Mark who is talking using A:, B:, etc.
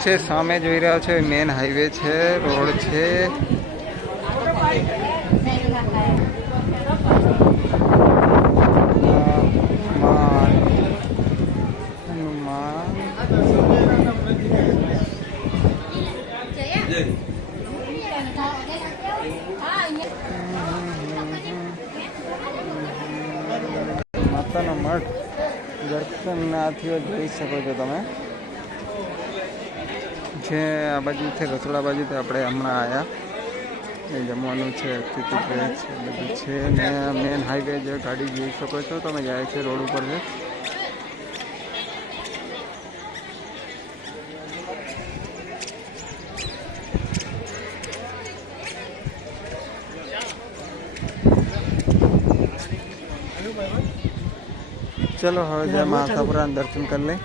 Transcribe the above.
A: છે સામે જોઈ રહ્યા છે મેન હાઈવે છે રોડ છે. હનુમાન. હનુમાન માતાનો મઠ દર્શનાર્થીઓ જોઈ શકો છો તમે જે આ બાજુથી રસોડા બાજુથી આપણે હમણાં આવ્યા એ જમવાનું છે સ્થિતિ છે બધું છે ને મેન હાઈવે જે ગાડી જોઈ શકો છો તમે જાય છે રોડ ઉપર છે चलो हाँ जय माता पूरा दर्शन कर लें।